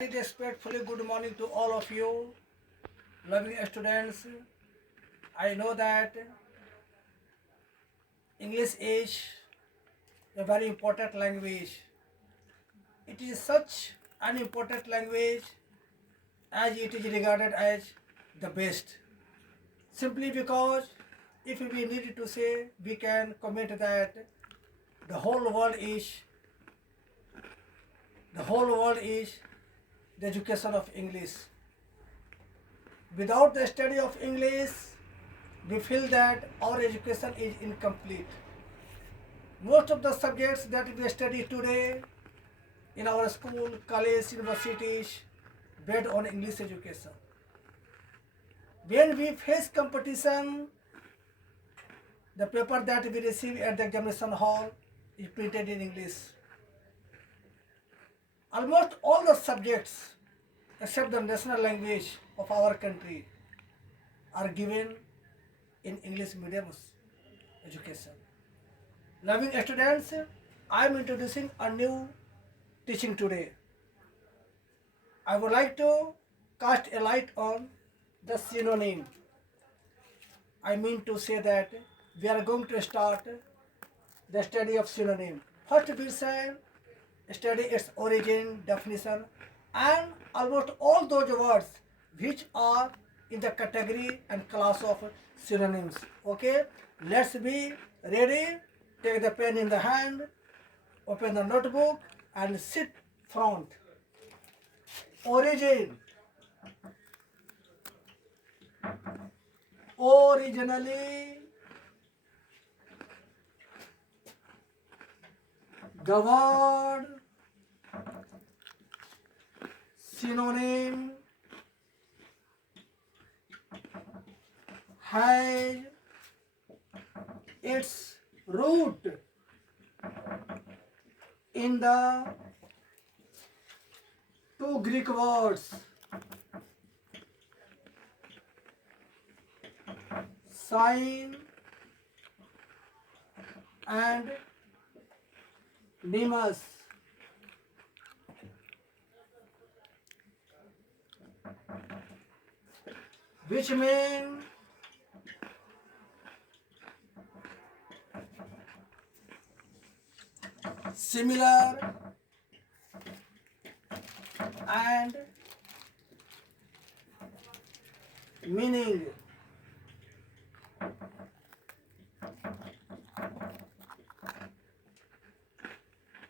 Respectfully, good morning to all of you, loving students. I know that English is a very important language. It is such an important language as it is regarded as the best. Simply because if we need to say, we can comment that the whole world is the whole world is the education of English. Without the study of English, we feel that our education is incomplete. Most of the subjects that we study today in our school, college, universities, based on English education. When we face competition, the paper that we receive at the examination hall is printed in English. Almost all the subjects, except the national language of our country, are given in English medium education. Loving students, I am introducing a new teaching today. I would like to cast a light on the synonym. I mean to say that we are going to start the study of synonym. First we shall study its origin, definition, and almost all those words which are in the category and class of synonyms. Okay, let's be ready. Take the pen in the hand, open the notebook, and sit front. Origin. Originally, the word synonym has its root in the two Greek words sign and nemus. Which mean similar and meaning.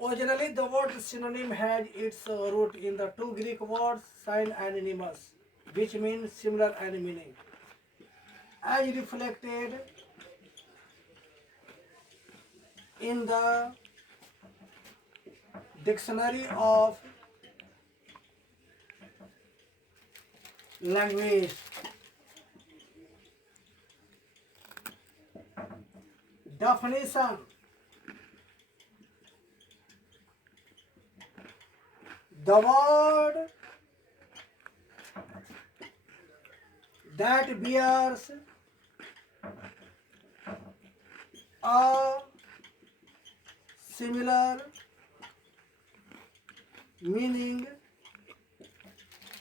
Originally, the word synonym had its root in the two Greek words sign and nemus, which means similar and meaning. As reflected in the dictionary of language, definition. The word that bears a similar meaning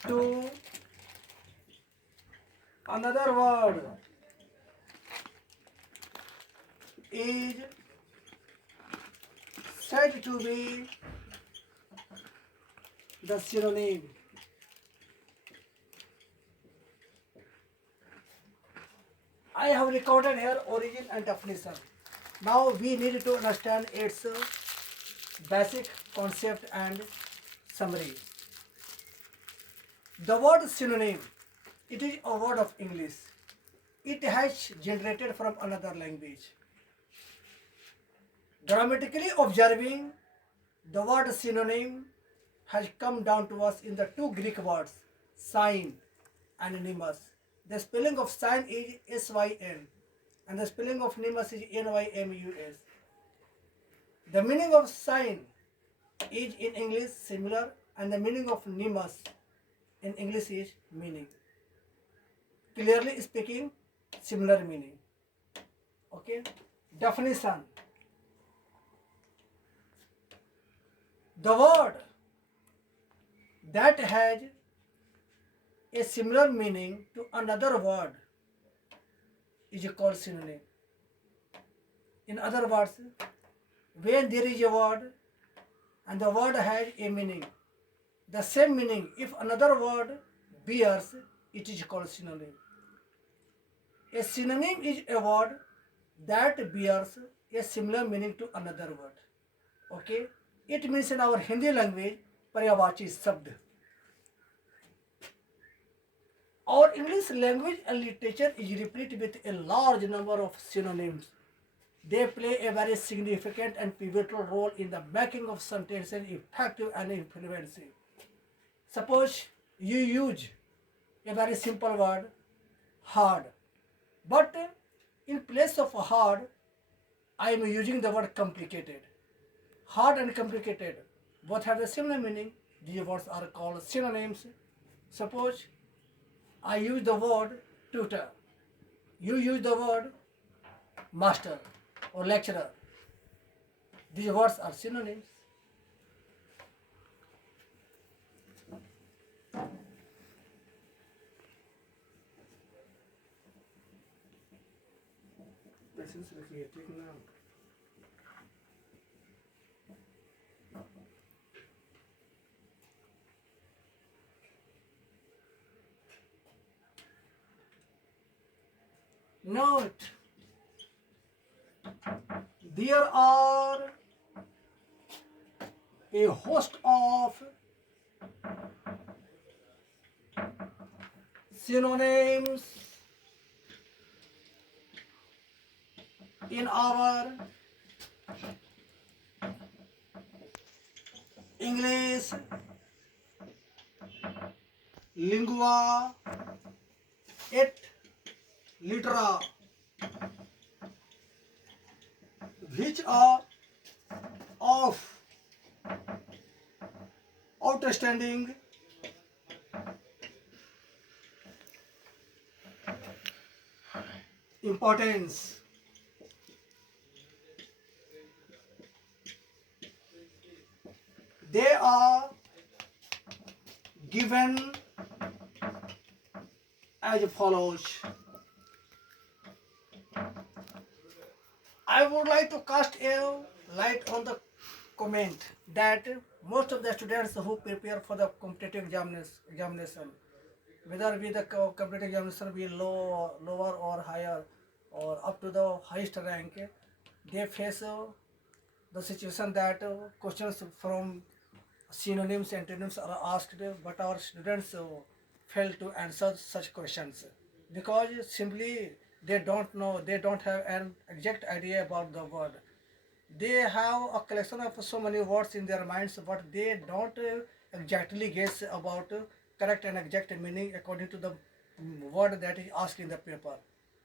to another word is said to be the synonym. I have recorded here origin and definition. Now we need to understand its basic concept and summary. The word synonym, it is a word of English. It has generated from another language. Grammatically observing, the word synonym has come down to us in the two Greek words, sign and nemus. The spelling of sign is S-Y-N and the spelling of nemus is N-Y-M-U-S. The meaning of sign is in English similar and the meaning of nemus in English is meaning. Clearly speaking, similar meaning. Okay. Definition. that has a similar meaning to another word is called synonym. In other words, when there is a word and the word has a meaning, the same meaning, if another word bears, it is called synonym. A synonym is a word that bears a similar meaning to another word. Okay? It means in our Hindi language, Paryavachi Sabd. Our English language and literature is replete with a large number of synonyms. They play a very significant and pivotal role in the making of sentences effective and influential. Suppose you use a very simple word, hard, but in place of hard, I am using the word complicated. Hard and complicated both have the similar meaning. These words are called synonyms. Suppose I use the word tutor, you use the word master or lecturer. These words are synonyms. Note, there are a host of synonyms in our English lingua et litera, which are of outstanding importance. They are given as follows. I would like to cast a light on the comment that most of the students who prepare for the competitive examination, whether be the competitive examination be lower or higher or up to the highest rank, they face the situation that questions from synonyms and antonyms are asked, but our students fail to answer such questions because simply they don't know, they don't have an exact idea about the word. They have a collection of so many words in their minds, but they don't exactly guess about correct and exact meaning according to the word that is asked in the paper.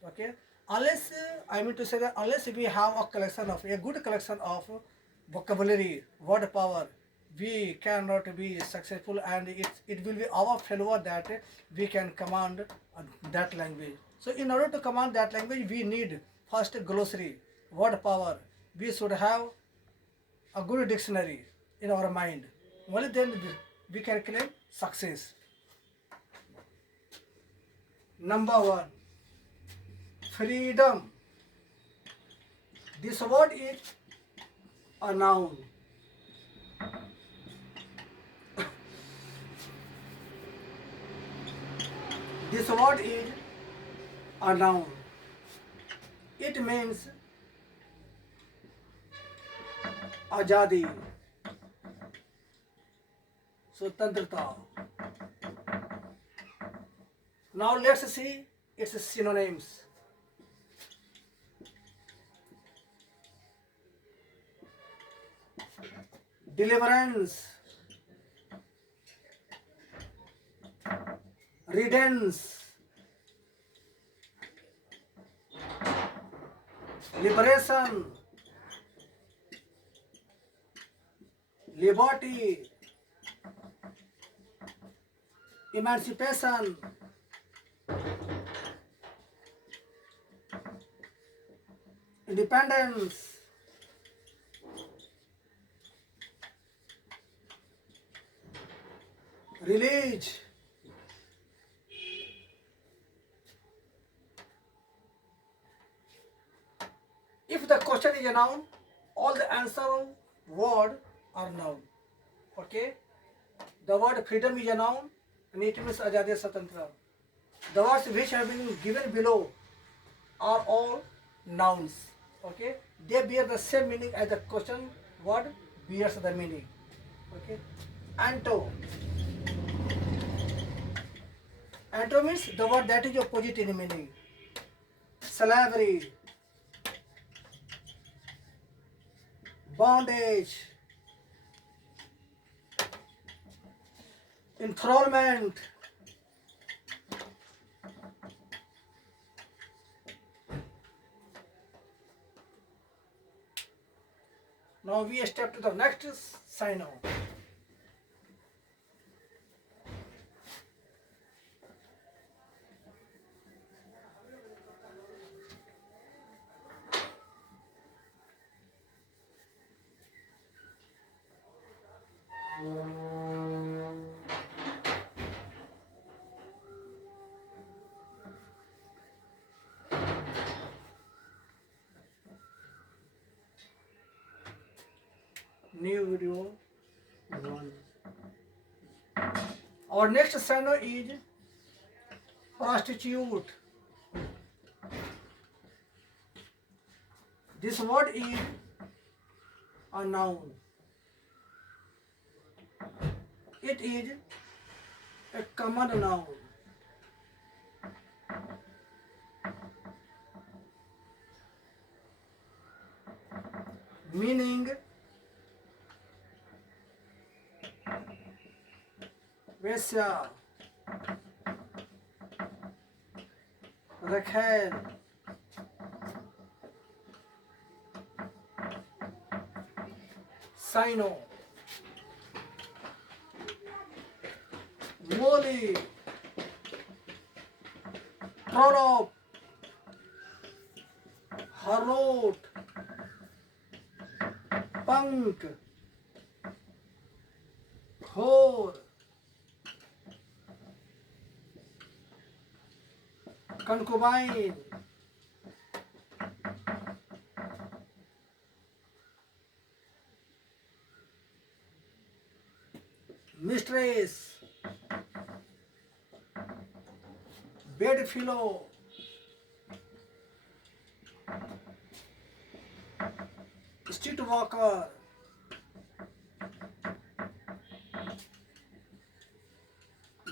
Okay, unless I mean to say that unless we have a collection of a good collection of vocabulary, word power, we cannot be successful, and it will be our failure that we can command that language. So in order to command that language, we need first glossary, word power. We should have a good dictionary in our mind. Only then we can claim success. Number one, freedom. This word is a noun. This word is a noun. It means azadi, swatantrata. Now let's see its synonyms. Deliverance, riddance, liberation, liberty, emancipation, independence, release. If the question is a noun, all the answer word are noun. Okay? The word freedom is a noun and it means Azadi Satantra. The words which have been given below are all nouns. Okay? They bear the same meaning as the question word bears the meaning. Okay? Anto. Anto means the word that is opposite in meaning. Slavery. Bondage. Enthrallment. Now we step to the next sign out. New video 1. Our next sign is prostitute. This word is a noun. It is a common noun. Meaning Vesya, Rakhel, Sino, Molly, Tronop, Harlot, Punk, Khor, concubine, mistress, bedfellow, streetwalker,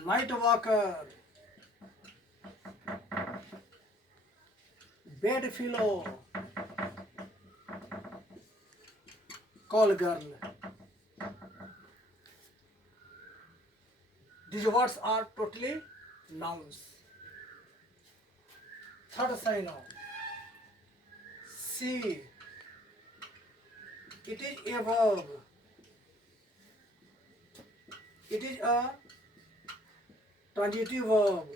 night walker, bedfellow, call girl. These words are totally nouns. Third sign of see. It is a verb. It is a transitive verb.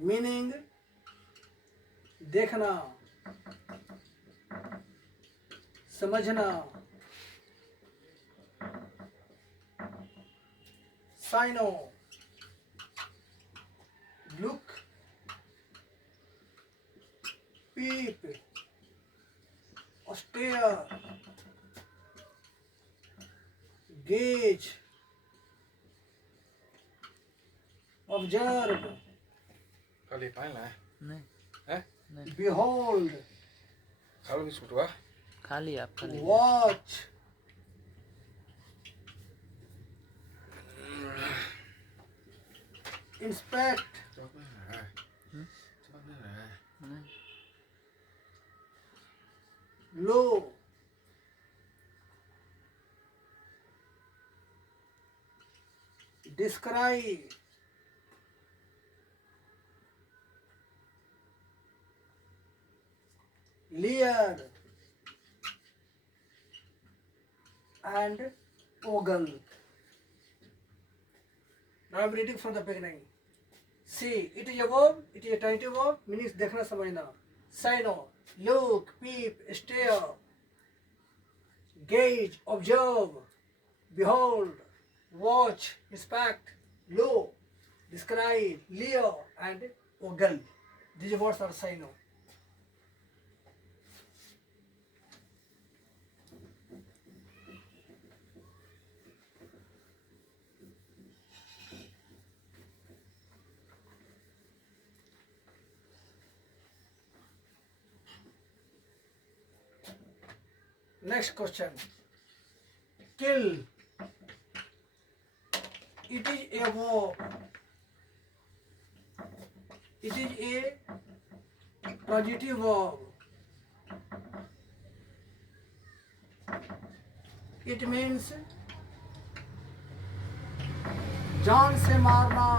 Meaning देखना, समझना. Sino, look, peep, stare, gauge, observe, Kali paling lah. नहीं Eh? नहीं behold, Kalau bisa dua. खाली आप खाली watch, inspect, Coba. Coba. नहीं low, describe, leer, and ogle. Now I'm reading from the beginning. See, it is a verb, it is a transitive verb, means देखना समझना. Sino, look, peep, stare, gauge, observe, behold, watch, inspect, lo, describe, leo, and ogle. These words are sign of. Next question. Kill. It is a verb. It is a transitive verb. It means जान से मारना,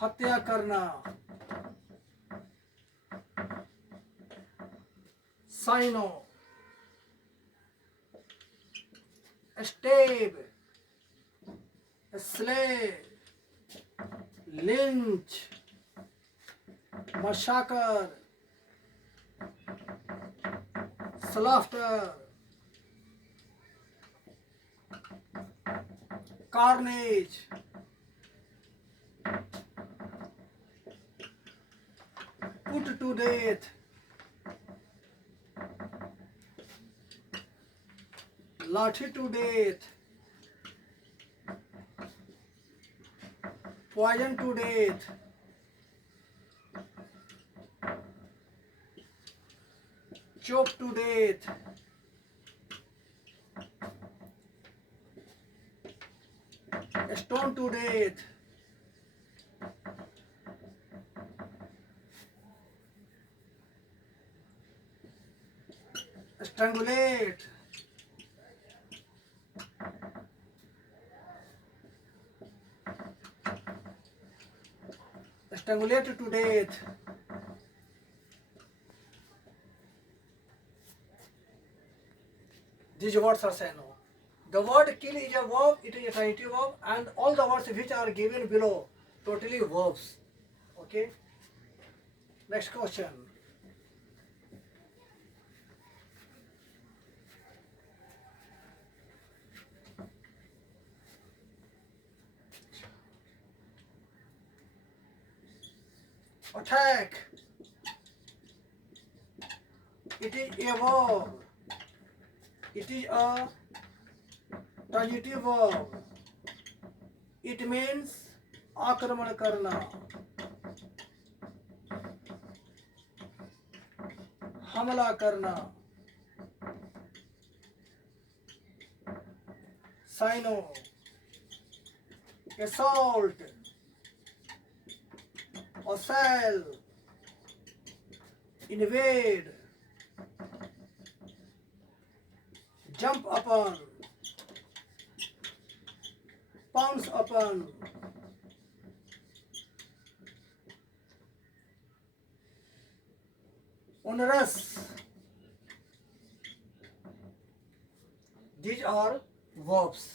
हत्या करना, साइनो, stab, slay, lynch, massacre, slaughter, carnage, put to death, lathi to death, poison to death, choke to death, stone to death, strangulate, strangulate to death, these words are said. The word kill is a verb, it is a transitive verb, and all the words which are given below totally verbs. Okay. Next question. Attack. It is a verb. It is a transitive verb. It means आक्रमण करना, हमला करना, cyano, assault, assail, invade, jump upon, pounce upon, onerous. These are verbs.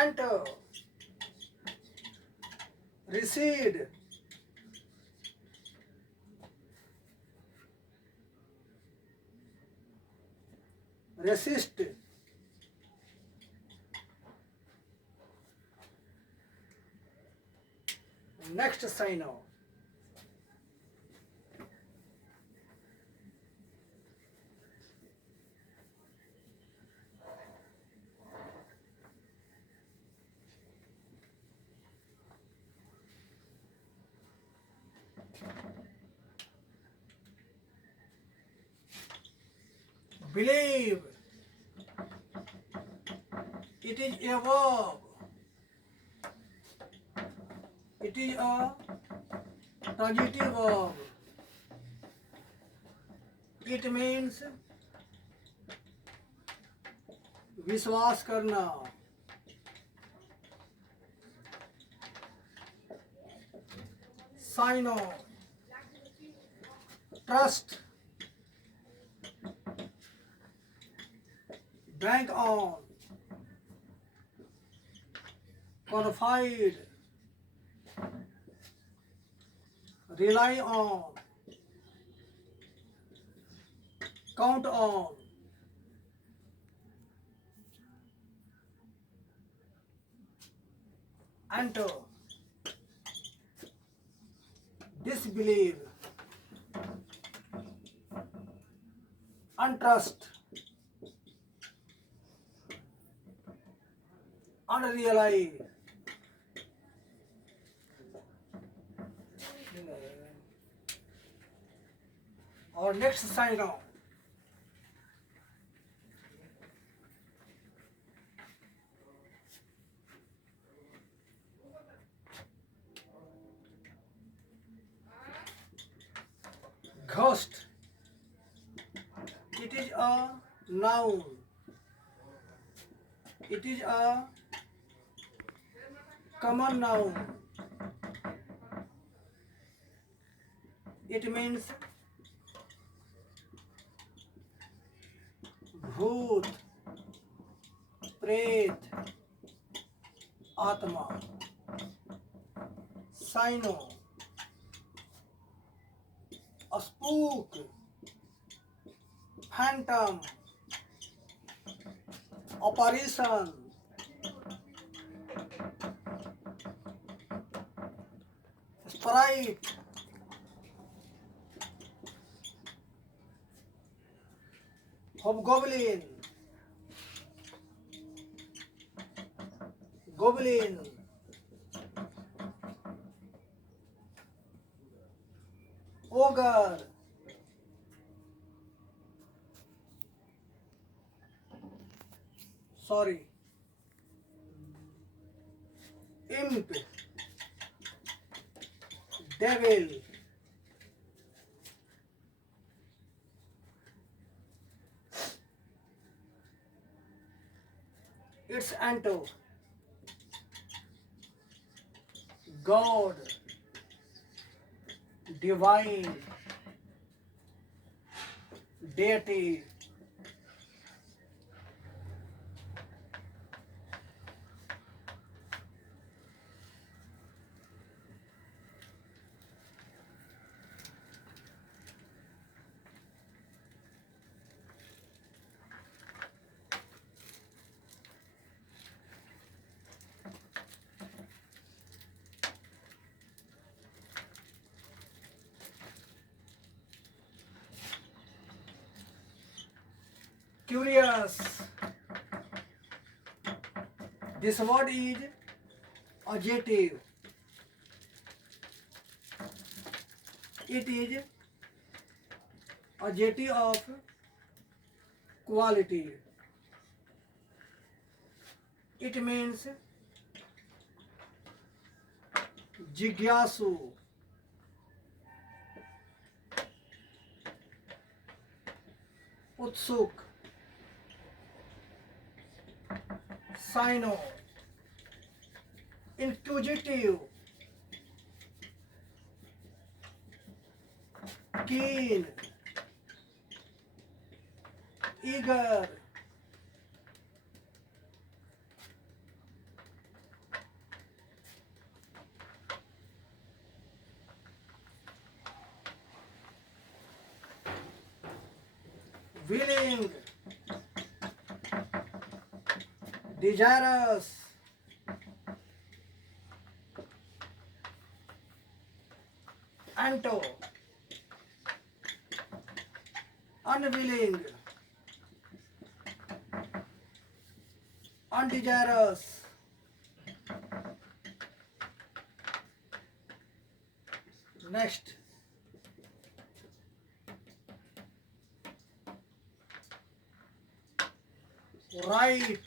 Enter, recede, resist, next sign now. Believe. It is a verb. It is a transitive verb. It means विश्वास करना, sign on, trust, bank on, confide, rely on, count on, enter, disbelieve, untrust, unrealize. Our next sign on. Ghost. It is a noun. It is a common noun. It means भूत, प्रेत, आत्मा. Sino, a spook, phantom, apparition, sprite, hobgoblin, goblin, ogre, imp, devil, its anto, God, divine, deity. Curious. This word is adjective. It is adjective of quality. It means jigyasu, utsuk, sino, inquisitive, keen, eager, willing, desirous, anto, unwilling, undesirous, next, right,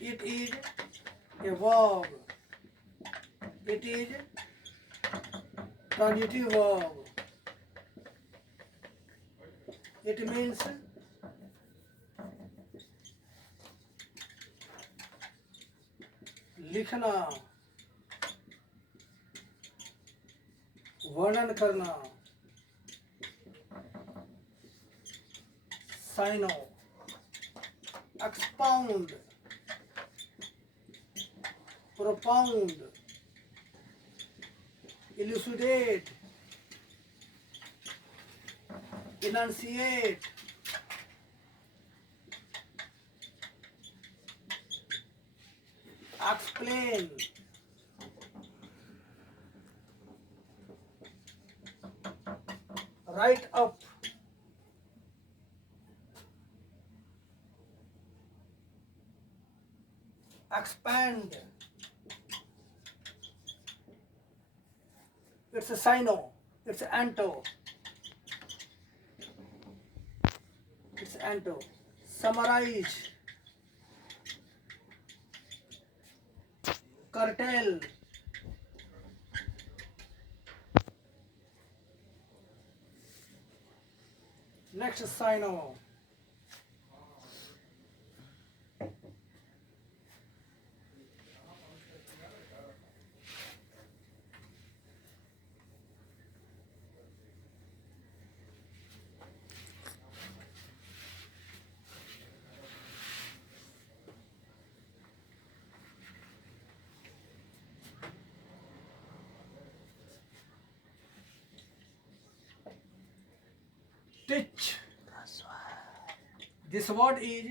it is a verb, it is transitive verb, it means लिखना, वर्णन करना, cyano, expound, propound, elucidate, enunciate, explain, write up, expand. It's a sino, it's anto, it's anto. Summarize, curtail, next sino. Teach. This word is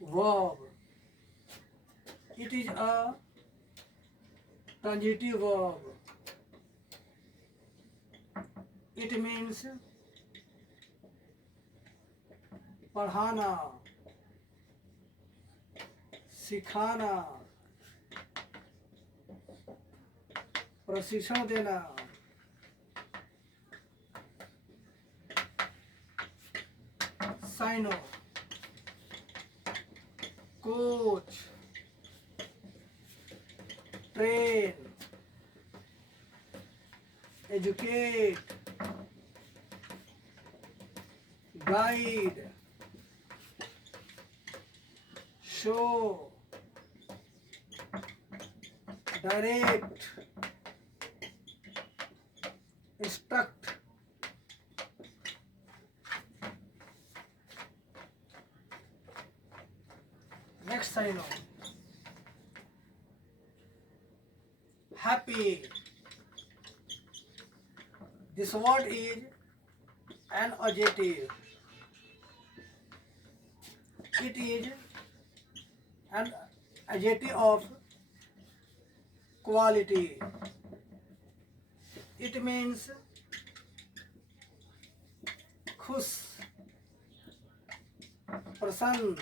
verb. It is a transitive verb. It means पढ़ाना, सिखाना, प्रशिक्षण देना, साइनो, coach, train, educate, guide, show, direct, instruct, next sign on, happy. This word is an adjective. It is an adjective of quality. It means खुश, प्रसन्न,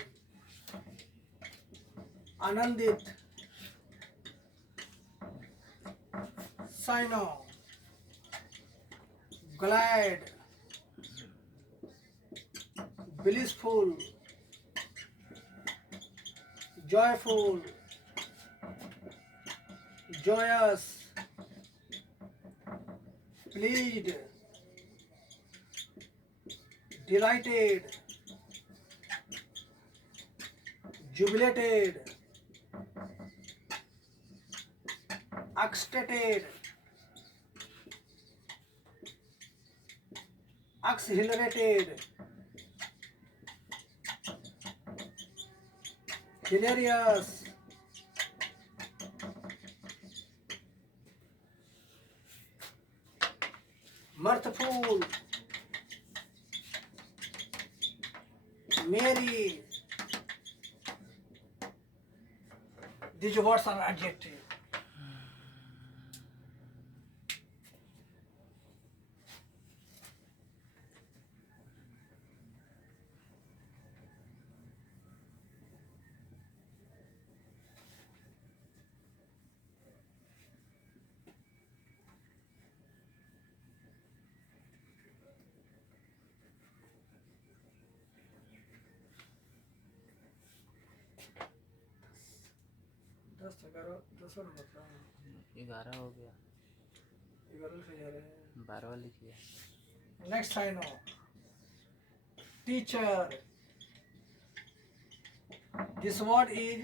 आनंदित, cyano, glad, blissful, joyful, joyous, pleased, delighted, jubilated, ecstated, exhilarated, hilarious, mirthful, merry. These words are adjective. दस ग्यारह दस और मतलब 11 हो गया, 11 से जा रहे हैं. 12 लिखिए. Next sign on, teacher. This word is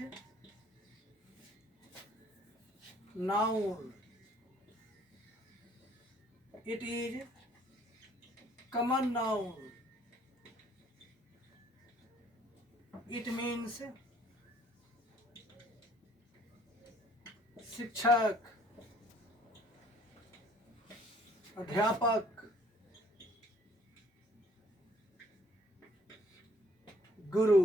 noun. It is common noun. It means शिक्षक, अध्यापक, गुरु,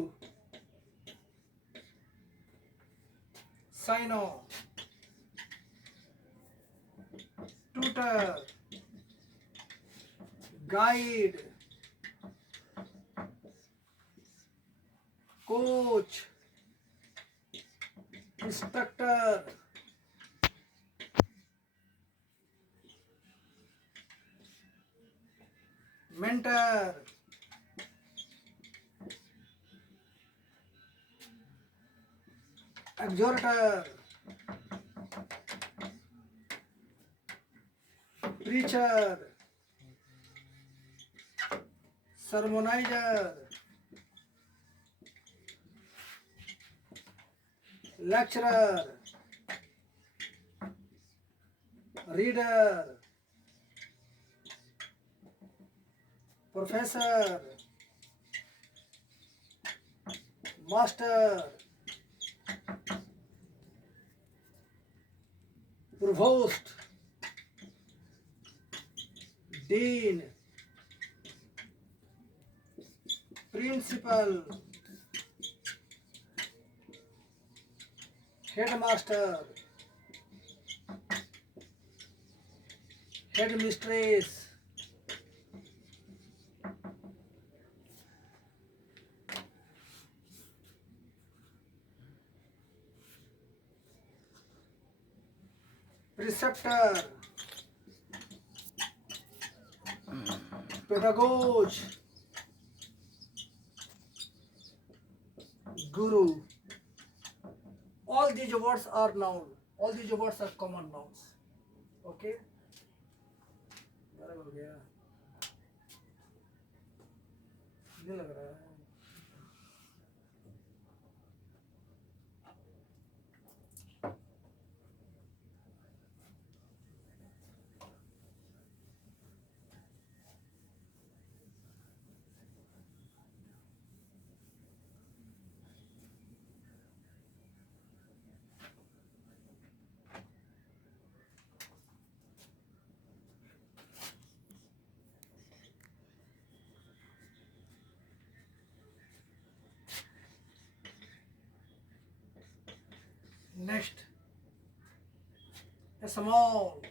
cyano, tutor, guide, coach, instructor, mentor, exhorter, preacher, sermonizer, lecturer, reader, professor, master, provost, dean, principal, headmaster, headmistress, preceptor, pedagogue, guru. All these words are noun. All these words are common nouns. Okay? हो गया नहीं लग रहा है Next, a small.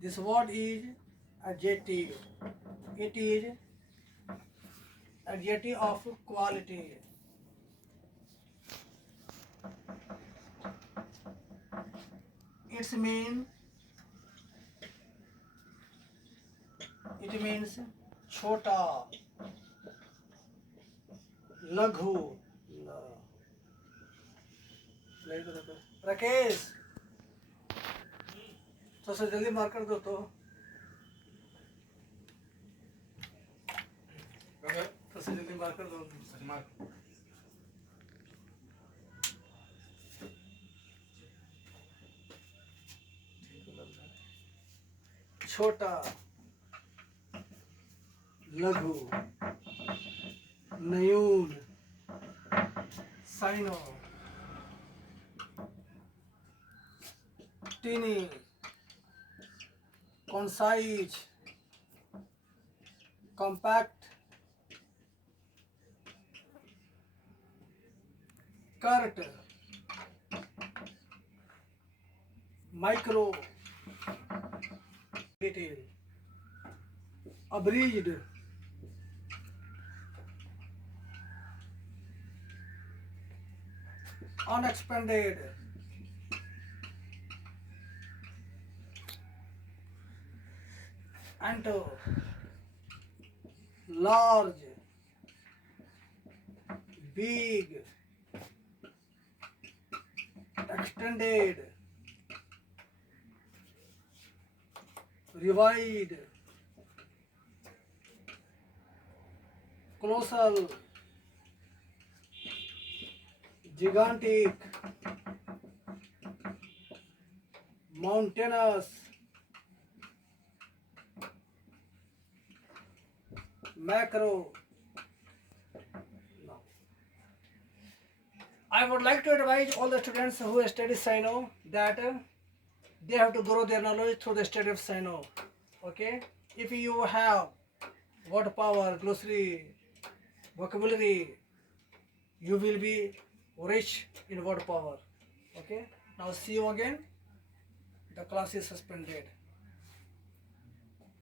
This word is adjective. It is adjective of quality. It means chota, laghu. Rakesh तो से जल्दी मार कर दो तो से जल्दी मार कर दो छोटा लघु नयून साइनो tiny concise compact curt micro detail abridged unexpanded anto large big extended revived colossal gigantic mountainous macro. No. I would like to advise all the students who study Sino that they have to grow their knowledge through the study of Sino. Okay, if you have word power, glossary, vocabulary, you will be rich in word power. Okay, now see you again. The class is suspended.